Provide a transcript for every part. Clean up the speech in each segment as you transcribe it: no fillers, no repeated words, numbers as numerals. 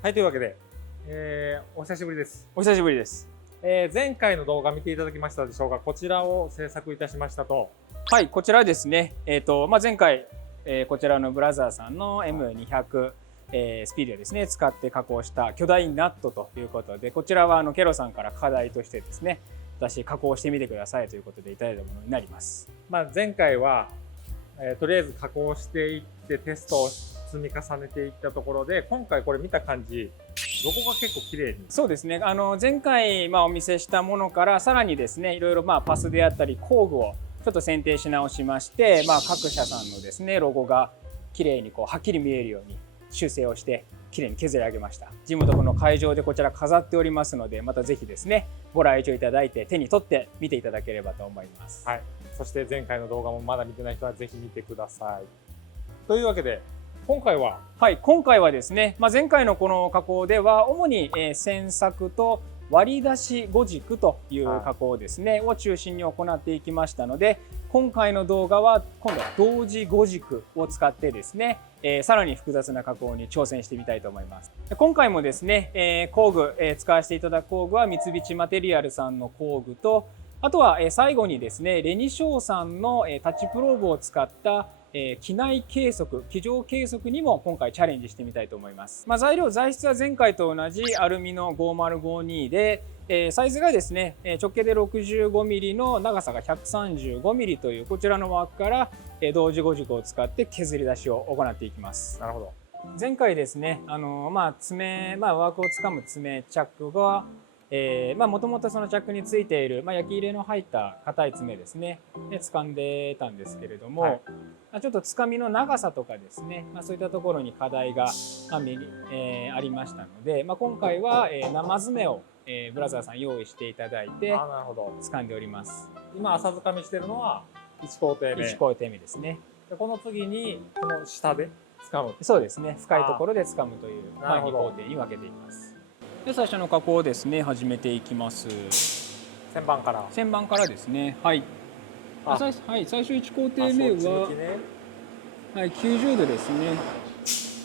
はい、というわけで、お久しぶりです。お久しぶりです。前回の動画見ていただきましたでしょうか。こちらを制作いたしましたと。はい、こちらですね。前回、こちらのブラザーさんの M200、スピリオですね、使って加工した巨大ナットということで、こちらはケロさんから課題としてですね、私加工してみてくださいということでいただいたものになります。前回は、とりあえず加工していってテストを積み重ねていったところで、今回これ見た感じ、ロゴが結構綺麗に。そうですね。前回お見せしたものからさらにですね、いろいろパスであったり工具をちょっと選定し直しまして、各社さんのですねロゴが綺麗にはっきり見えるように修正をして綺麗に削り上げました。地元の会場でこちら飾っておりますので、またぜひですねご来場いただいて手に取って見ていただければと思います。はい。そして前回の動画もまだ見てない人はぜひ見てください。というわけで。今回はですね、前回のこの加工では主に線削と割り出し5軸という加工ですね、を中心に行っていきましたので、今回の動画は今度は同時5軸を使ってですね、さらに複雑な加工に挑戦してみたいと思います。今回もですね、工具、使わせていただく工具は三菱マテリアルさんの工具と、あとは最後にですね、レニショーさんのタッチプローブを使った機内計測、机上計測にも今回チャレンジしてみたいと思います。材料、材質は前回と同じアルミの5052で、サイズがですね、直径で 65mm の長さが 135mm というこちらの枠から同時5軸を使って削り出しを行っていきます。なるほど。前回ですね、爪、枠をつかむ爪チャックがもともとそのチャックについている、焼き入れの入った硬い爪ですねで掴んでたんですけれども、ちょっとつかみの長さとかですね、そういったところに課題が、ありましたので、今回は生爪をブラザーさん用意していただいて掴んでおります。今浅掴みしてるのは1工程目。1工程目ですね。でこの次にこの下で掴む。そうですね。深いところで掴むという2工程に分けています。で最初の加工をですね始めていきます。旋盤からですね。はい。最初1工程目は、90度ですね。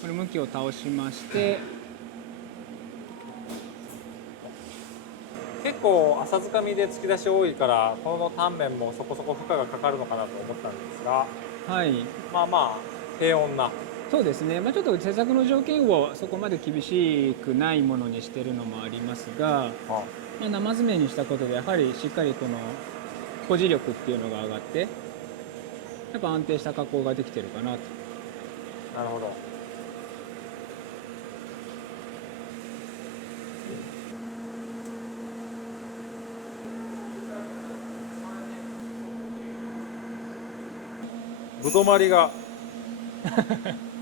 これ向きを倒しまして、結構浅掴みで突き出し多いからこのタンメンもそこそこ負荷がかかるのかなと思ったんですが、平穏な。そうですね、ちょっと製作の条件をそこまで厳しくないものにしてるのもありますが、生爪にしたことでやはりしっかりこの保持力っていうのが上がってやっぱ安定した加工ができてるかなと。なるほど。ぶどまりが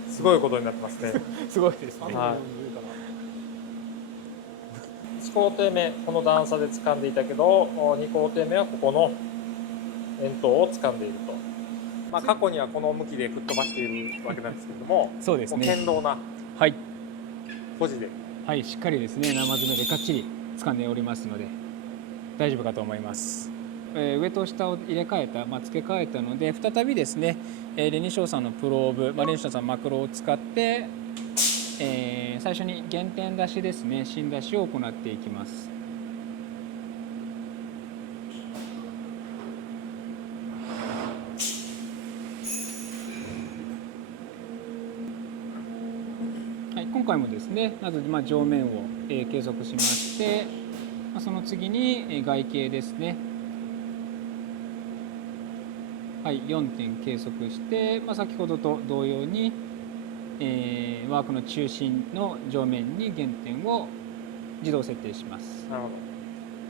すごいことになってますね。すごいですね。1工程目この段差で掴んでいたけど、2工程目はここの円筒を掴んでいると。過去にはこの向きで吹っ飛ばしているわけなんですけれども、そうですね。堅牢な保持で、しっかりですね生爪でがっちり掴んでおりますので大丈夫かと思います。上と下を入れ替えた、付け替えたので再びですね、レニショーさんのプローブ、レニショーさんのマクロを使って、最初に原点出しですね、芯出しを行っていきます。今回もですね、まず上面を計測しまして、その次に外径ですね。4点計測して、先ほどと同様に、ワークの中心の上面に原点を自動設定します。なるほど。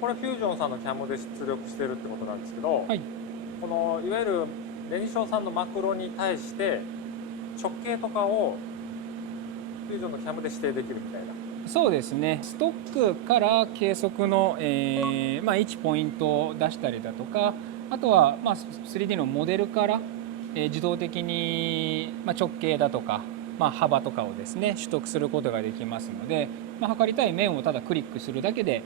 これフュージョンさんのキャムで出力してるってことなんですけど、このいわゆるレニショーさんのマクロに対して直径とかをフュージョンのキャムで指定できるみたいな。そうですね。ストックから計測の、1ポイントを出したりだとか、あとは3D のモデルから自動的に直径だとか幅とかをですね取得することができますので、測りたい面をただクリックするだけで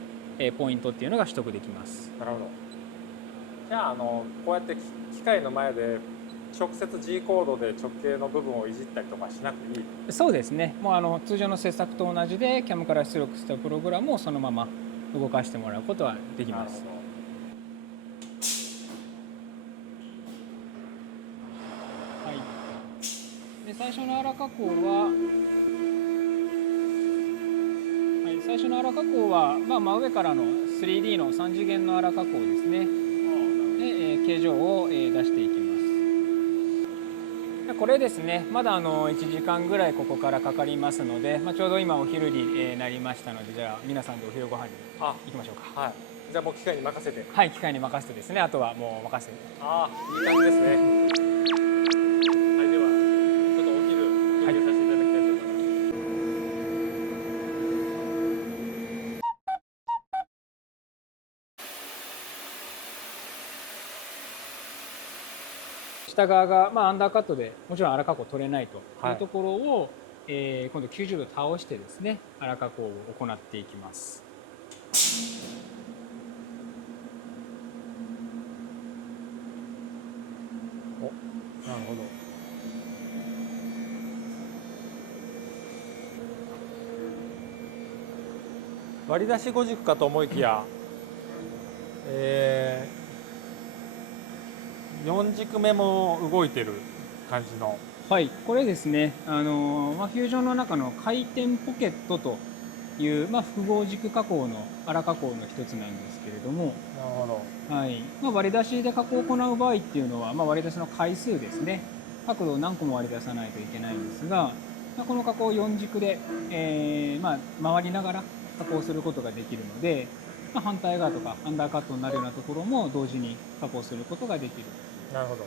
ポイントっていうのが取得できます。なるほど。じゃあこうやって機械の前で直接 G コードで直径の部分をいじったりとかしなくていい。そうですね。もう通常の切削と同じで CAM から出力したプログラムをそのまま動かしてもらうことはできます。はい。で最初の粗加工は、最初の粗加工は、真上からの 3D の3次元の粗加工ですね。で、形状を出していきます。これですね、まだ1時間ぐらいここからかかりますので、ちょうど今お昼になりましたので、じゃあ皆さんでお昼ご飯に行きましょうか。はい。じゃあもう機械に任せて。はい、機械に任せてですね、あとはもう任せて。ああ、いい感じですね。はい、ではちょっとお昼休憩させていただきたいと思います。下側が、アンダーカットでもちろん粗加工取れないというところを、今度90度倒してですね粗加工を行っていきます。お、なるほど。割り出し5軸かと思いきや、4軸目も動いてる感じの。はい、これですね、フュージョンの中の回転ポケットという、複合軸加工の粗加工の一つなんですけれども、なるほど。はい、割り出しで加工を行う場合っていうのは、割り出しの回数ですね、角度を何個も割り出さないといけないんですが、この加工を4軸で、回りながら加工することができるので、反対側とかアンダーカットになるようなところも同時に加工することができる。なるほど。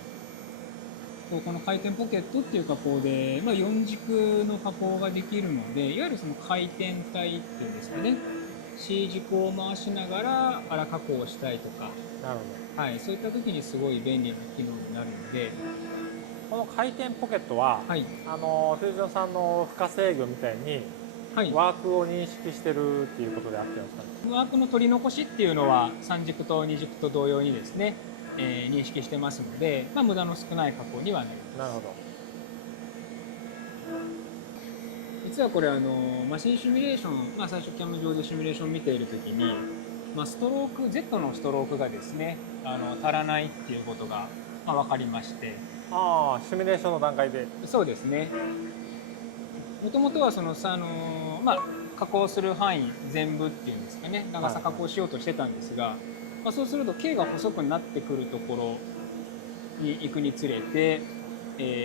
この回転ポケットっていう加工で、4軸の加工ができるので、いわゆるその回転体っていうんですかね、C 軸を回しながら粗加工をしたいとか、なるほはい、そういった時にすごい便利な機能になるので、ど。この回転ポケットは、はい、フュージョンさんの負荷制御みたいに、はい、ワークを認識してるっていうことであってるんですかね。ワークの取り残しっていうのは3軸と2軸と同様にですね、認識してますので、無駄の少ない加工にはなります。なるほど。実はこれマシンシミュレーション、最初 CAM 上でシミュレーションを見ているときに、ストローク Z のストロークがですね足らないっていうことが、分かりまして。ああ、シミュレーションの段階で。そうですね。もともとはその加工する範囲全部っていうんですかね、長さ加工しようとしてたんですが、そうすると径が細くなってくるところに行くにつれて、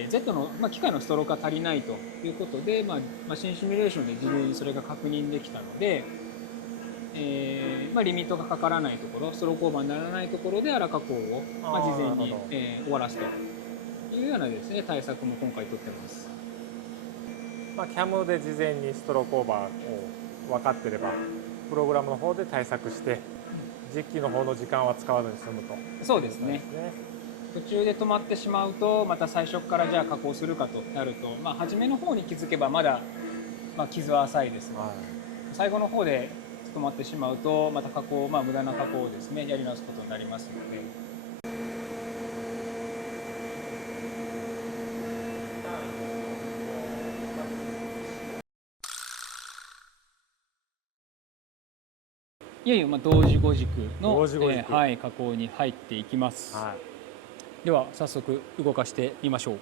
Z の、機械のストロークが足りないということで、マシンシミュレーションで事前にそれが確認できたので、リミットがかからないところ、ストロークオーバーにならないところで粗加工を、事前に、終わらすというようなですね対策も今回取ってます。CAM で事前にストロークオーバーを分かってれば、プログラムの方で対策して、実機の方の時間は使わずに済むと。そうですね。途中で止まってしまうと、また最初からじゃあ加工するかとなると、初めの方に気づけばまだ、傷は浅いですが、最後の方で止まってしまうと、また加工、無駄な加工をですねやり直すことになりますので。いよいよ同時5軸の加工に入っていきます。では早速動かしてみましょう。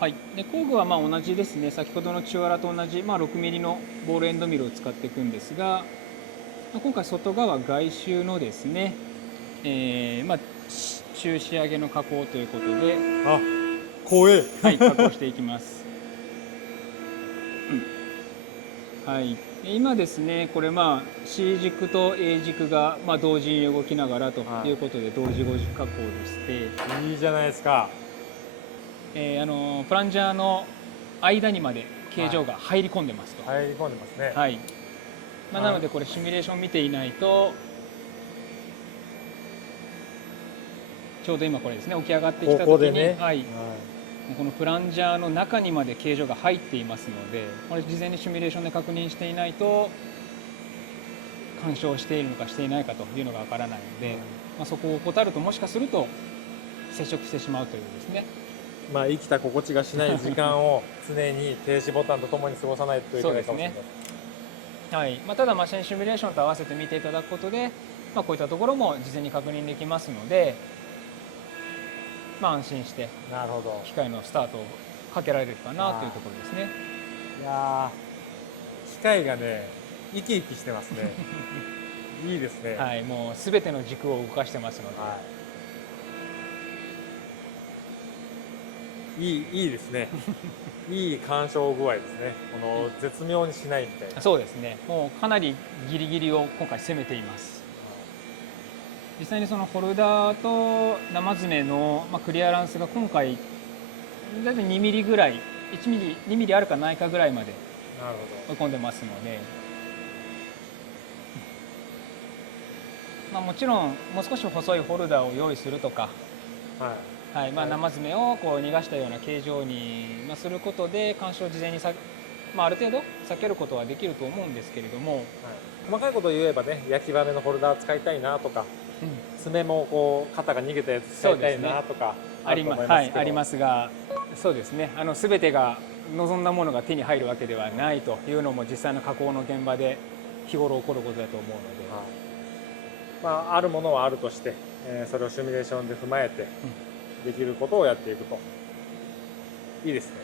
はい、で工具は同じですね。先ほどの中粗と同じ、6ミリのボールエンドミルを使っていくんですが、今回外側外周のですね、中仕上げの加工ということで、怖え。はい、加工していきます。はい、今ですね、これC 軸と A 軸が同時に動きながらということで、同時5軸加工でして、いいじゃないですか。プランジャーの間にまで形状が入り込んでますと。入り込んでますね。はい。なのでこれシミュレーション見ていないと、ちょうど今これですね、起き上がってきた時に、はい、このプランジャーの中にまで形状が入っていますので、これ事前にシミュレーションで確認していないと干渉しているのかしていないかというのがわからないので、そこを怠るともしかすると接触してしまうというですね。生きた心地がしない時間を常に停止ボタンとともに過ごさないといけないかもしれない。はい、ただマシンシミュレーションと合わせて見ていただくことで、こういったところも事前に確認できますので、安心して機械のスタートをかけられるかなというところですね。いやー、機械がね生き生きしてますね。いいですね。はい、もうすべての軸を動かしてますので、いいですね。いい干渉具合ですね。この絶妙にしないみたいな。そうですね。もうかなりギリギリを今回攻めています。実際にそのホルダーと生爪のクリアランスが今回だいたい2ミリぐらい、1ミリ、2ミリあるかないかぐらいまで追い込んでますので、もちろんもう少し細いホルダーを用意するとか、生爪をこう逃がしたような形状にすることで干渉を事前にある程度避けることはできると思うんですけれども、細かいことを言えばね、焼きバネのホルダー使いたいなとか、爪もこう肩が逃げたやつ使いたいなとかありますが、そうですね、全てが望んだものが手に入るわけではないというのも実際の加工の現場で日頃起こることだと思うので、あるものはあるとして、それをシミュレーションで踏まえてできることをやっていくといいですね。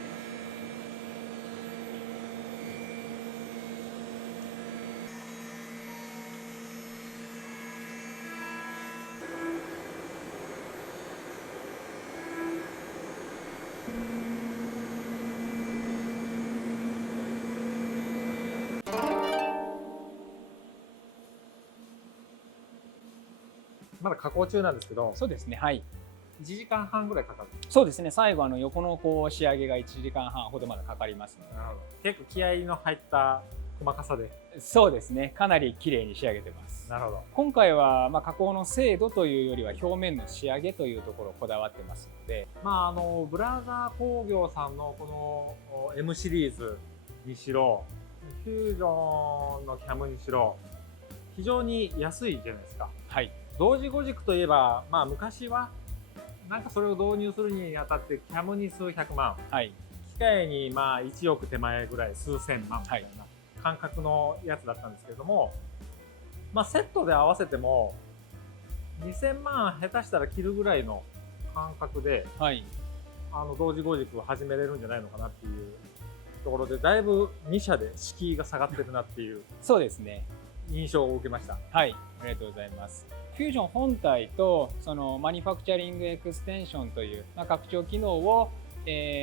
まだ加工中なんですけど、そうですね、はい、1時間半ぐらいかかる。そうですね、最後横のこう仕上げが1時間半ほどまでかかりますので。なるほど。結構気合いの入った細かさで。そうですね、かなり綺麗に仕上げてます。なるほど。今回は加工の精度というよりは表面の仕上げというところをこだわってますので、ブラザー工業さんのこの M シリーズにしろ、フュージョンのキャムにしろ、非常に安いじゃないですか。はい。同時5軸といえば、昔はなんかそれを導入するにあたってキャムに数百万、はい、機械に1億手前ぐらい数千万みたいな感覚のやつだったんですけれども、セットで合わせても2000万下手したら切るぐらいの感覚で、同時5軸を始めれるんじゃないのかなっていうところで、だいぶ2社で敷居が下がってるなっていうそうですね、印象を受けました。はい、ありがとうございます。フュージョン本体とそのマニファクチャリングエクステンションという拡張機能を、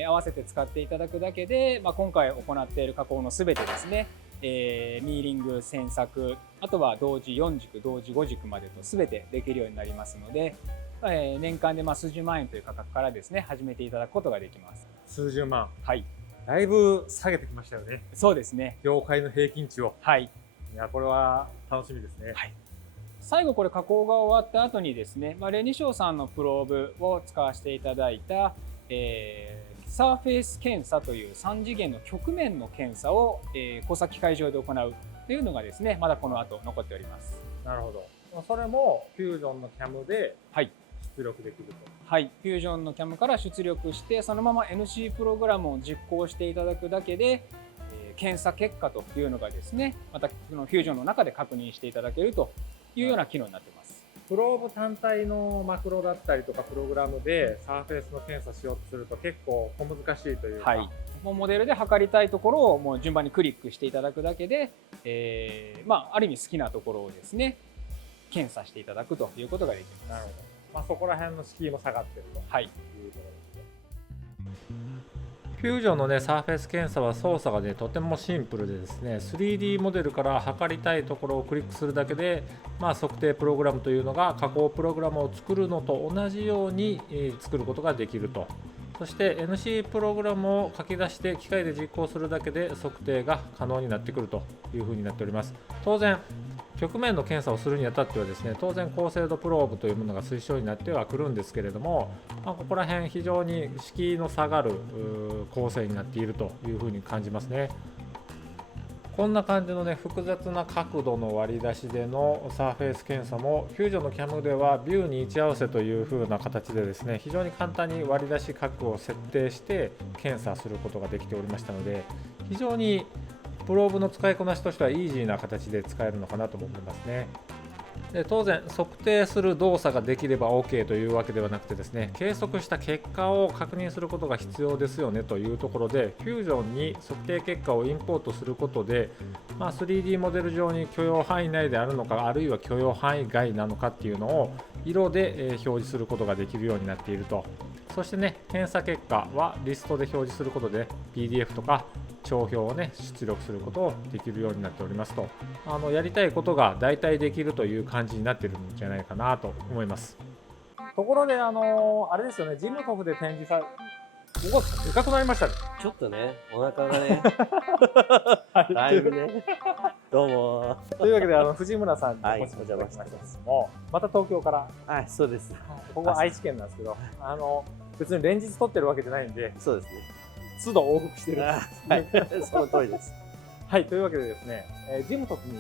合わせて使っていただくだけで、今回行っている加工の全てですね、ミーリング、線削、あとは同時4軸、同時5軸までと全てできるようになりますので、年間で数十万円という価格からですね、始めていただくことができます。数十万。はい。だいぶ下げてきましたよね。そうですね。業界の平均値を。はい。いや、これは楽しみですね。はい。最後これ加工が終わった後にですね、レニショーさんのプローブを使わせていただいた、サーフェイス検査という3次元の曲面の検査を、工作機械上で行うというのがですね、まだこの後残っております。なるほど。それもフュージョンのキャムで出力できると。はい、フュージョンのキャムから出力して、そのまま NC プログラムを実行していただくだけで、検査結果というのがですね、またそのフュージョンの中で確認していただけるというような機能になっています。プローブ単体のマクロだったりとかプログラムでサーフェイスの検査しようとすると結構小難しいというか、もうモデルで測りたいところをもう順番にクリックしていただくだけで、ある意味好きなところをですね検査していただくということができます。なるほど。そこら辺の敷居も下がっているというところですね。フュージョンのね、サーフェイス検査は操作がね、とてもシンプルでですね、3D モデルから測りたいところをクリックするだけで、測定プログラムというのが加工プログラムを作るのと同じように作ることができると。そして NC プログラムを書き出して機械で実行するだけで測定が可能になってくるというふうになっております。当然曲面の検査をするにあたってはですね、当然高精度プローブというものが推奨になってはくるんですけれども、ここら辺非常に敷居の下がる構成になっているというふうに感じますね。こんな感じのね複雑な角度の割り出しでのサーフェイス検査もフュージョンの CAM ではビューに位置合わせという風な形でですね、非常に簡単に割り出し角を設定して検査することができておりましたので、非常にプローブの使いこなしとしてはイージーな形で使えるのかなと思いますね。で当然測定する動作ができれば OK というわけではなくてですね、計測した結果を確認することが必要ですよねというところで、フュージョンに測定結果をインポートすることで、3D モデル上に許容範囲内であるのか、あるいは許容範囲外なのかっていうのを色で表示することができるようになっていると。そしてね、検査結果はリストで表示することで PDF とか帳表をね出力することをできるようになっておりますと、やりたいことが大体できるという感じになってるんじゃないかなと思います。ところであれですよね、ジムコフで展示され、5月でかくなりましたね。ちょっとね、お腹がね、だいぶね。どうも。というわけで藤村さんにお越しいただきましたけども、また東京から。はい、そうです。ここは愛知県なんですけど、別に連日撮ってるわけじゃないんで、そうですね。都度往復してる。はい、その通りです。はい、というわけでですね、ジムトフに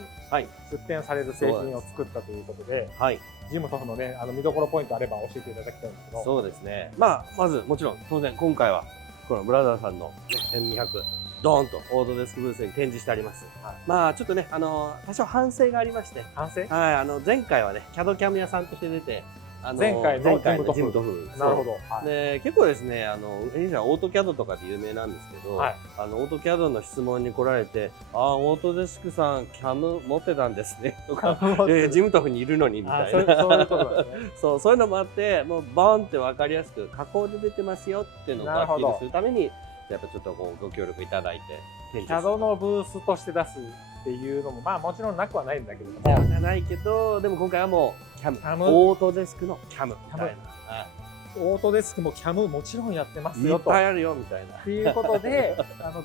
出展される製品を作ったということで、はい、ジムトフのね、見どころポイントあれば教えていただきたいんですけど。そうですね。まずもちろん当然今回はこのブラザーさんの、1200ドーンとオートデスクブースに展示してあります。はい、ちょっとね、多少反省がありまして、反省？はい、前回はね、CAD キャム屋さんとして出て。前回のジムトフ。なるほど。で結構ですね、弊社オートキャドとかで有名なんですけど、オートキャドの質問に来られて、オートデスクさんキャム持ってたんですねとか、ジムトフにいるのにみたいな、そういうのもあって、もうバーンって分かりやすく加工で出てますよっていうのをアピールするために、やっぱちょっとご協力いただいて、キャドのブースとして出すっていうのももちろんなくはないんだけども、じゃないけど、でも今回はもうキャム、オートデスクのキャムみたいな、オートデスクもキャムもちろんやってますよと、いっぱいあるよみたいなっていうことで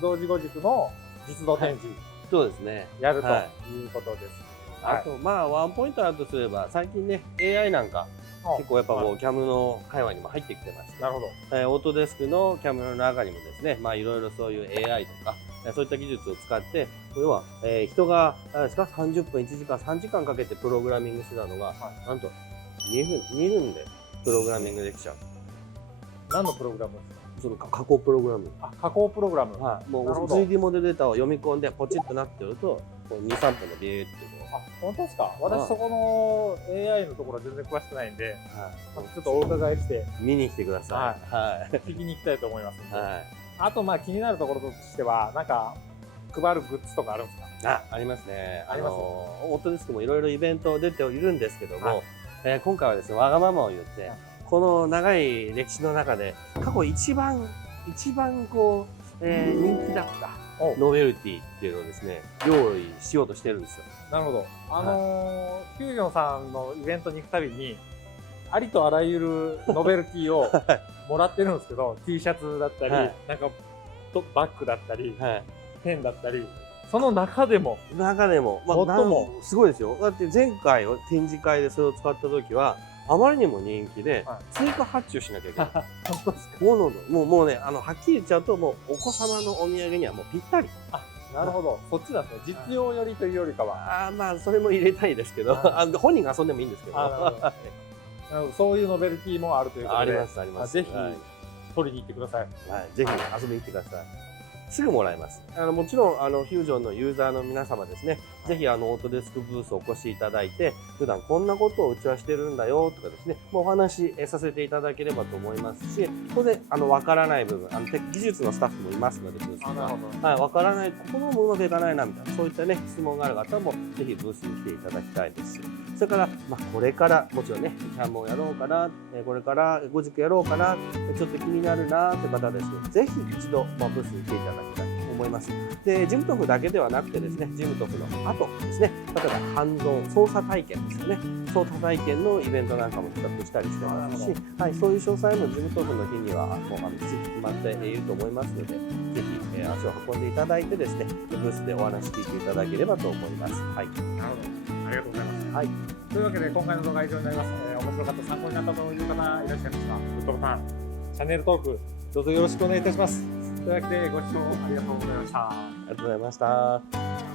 同時後日の実動展示、そうですね、やるということです。あとワンポイントあるとすれば、最近ね AI なんか結構やっぱこうキャムの会話にも入ってきてまして、なるほど、オートデスクのキャムの中にもですね、いろいろそういう AI とかそういった技術を使って、要は、人がですか30分1時間3時間かけてプログラミングしてたのが、なんと2分でプログラミングできちゃう。何のプログラムですか？その加工プログラム。加工プログラム。もう 3D モデルデータを読み込んでポチッとなってると、2、3分でビーって本当ですか？私そこの AI のところは全然詳しくないんで、ちょっとお伺いして見に来てください。聞きに行きたいと思いますので。あと気になるところとしては、なんか配るグッズとかあるんですか？ありますね。あります。オートデスクもいろいろイベント出ているんですけども、今回はですね、わがままを言って、この長い歴史の中で過去一番こう、人気だったノベルティっていうのをですね、用意しようとしてるんですよ。なるほど。フュージョンさんのイベントに行くたびに、ありとあらゆるノベルティをもらってるんですけど、T シャツだったり、なんかバッグだったり、ペンだったり、その中でも最もすごいですよ。だって前回展示会でそれを使った時はあまりにも人気で追加発注しなきゃいけない。本当ですか？もうね、はっきり言っちゃうと、もうお子様のお土産にはもうぴったり。なるほど、そっちなんですね。実用よりというよりかは。それも入れたいですけど、本人が遊んでもいいんですけど。そういうノベルティもあるということで、ありますあります。ぜひ取りに行ってください。ぜひ遊びに来てください。すぐもらえます。もちろんフュージョンのユーザーの皆様ですね、ぜひオートデスクブースお越しいただいて、普段こんなことをうちはしてるんだよとかですね、お話しさせていただければと思いますし、当然わからない部分、技術のスタッフもいますので、ブースにはわからない、ここのもうまくいかないなみたいな、そういったね質問がある方もぜひブースに来ていただきたいですし、それからこれからもちろんねキャンもやろうかな、これから後日やろうかな、ちょっと気になるなって方はですね、ぜひ一度ブースに来ていただきたいと思います。で、ジムトフだけではなくてですね、ジムトフの後ですね、例えばハンズオン操作体験ですよね、操作体験のイベントなんかも企画したりしてますし、そういう詳細もジムトフの日にはもうきちっと決まっていると思いますので、ぜひ足を運んでいただいてですね、ブースでお話聞いていただければと思います。なるほど、ありがとうございます。というわけで今回の動画は以上になります。面白かった、参考になったという方いらっしゃいましたら、グッドボタン、チャンネル登録どうぞよろしくお願いいたします。というわけでご視聴ありがとうございました。ありがとうございました。